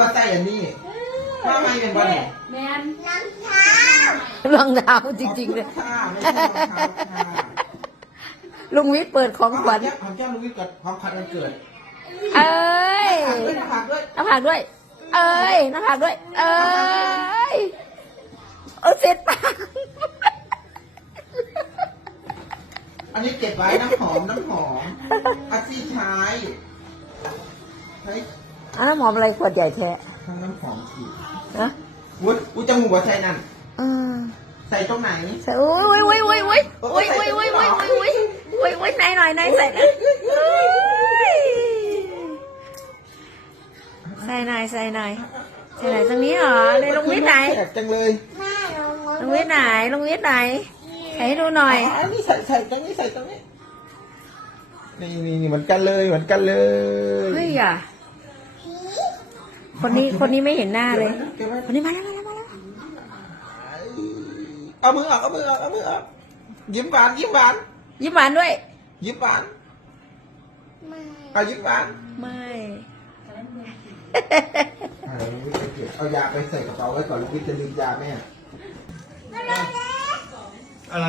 มาใส่อันนี้มาไม่เป็นบ่แม่นรองเท้ารองเท้าจริงๆเลย ลุงวิทย์เปิดของขวัญ ของแก้มลุงวิทย์เกิดของขวัญวันเกิด เอ้ยน้ำผักด้วย เอ้ยน้ำผักด้วย เอ้ยเอาเสร็จปากอันนี้เก็บไว้น้ำหอมน้ำหอมอาซีชายใช้อันนั้นหอมอะไรขวดใหญ่แท้น้ำหอมขีดอุ้ยอุ้ยจมูกว่าใส่นั่นใส่ตรงไหนใส่อุ้ยอุ้ยอุ้ยอุ้ยอุ้ยอุ้ยอุ้ยอุ้ยอุ้ยอุ้ยอุ้ยอุ้ยอุ้ยอุ้ยในหน่อยในใส่ใส่หน่อยใส่หน่อยใส่หน่อยตรงนี้หรอในลงวิทย์ไหนจังเลยลงวิทย์ไหนลงวิทย์ไหนใส่ให้ดูหน่อยอันนี้ใส่ใส่ตรงนี้ใส่ตรงนี้นี่นี่เหมือนกันเลยเหมือนกันเลยเฮ้ยอ่ะคนนี้คนนี้ไม่เห็นหน้าเลย คนนี้มาแล้วมาแล้วมาแล้วเอามือออก เอามือออก เอามือออก ยิ้มหวาน ยิ้มหวาน ยิ้มหวานด้วย ยิ้มหวาน ไม่ยิ้มหวาน ไม่เอายาไปใส่กระเป๋าไว้ก่อนลูกพี่จะลืมยาแม่ อะไร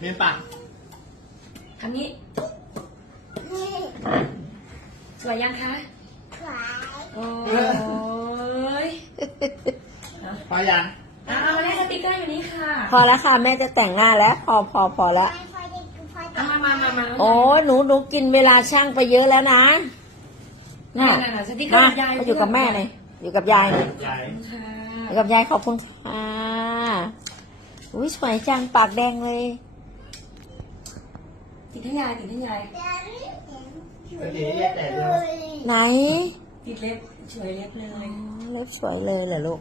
เมนปะทำนี้สวยยังคะสวยโอ้ยพออยังเอาแม่สติ๊กเกอร์อยู่นี่ค่ะ พอแล้วค่ะแม่จะแต่งหน้าแล้วพอพอพอแล้วโอ้หนูหนูกินเวลาช่างไปเยอะแล้วนะน่ะสติ๊กเกอร์ยายอยู่กับแม่เลยอยู่กับยายอยู่กับยายขอบคุณค่ะอุ้ยสวยจัง ปากแดงเลยตีดให้ยายตีทให้ยายไหนติดเล็บสวยเล็บเลย เล็บสวยเลยเหรอลูก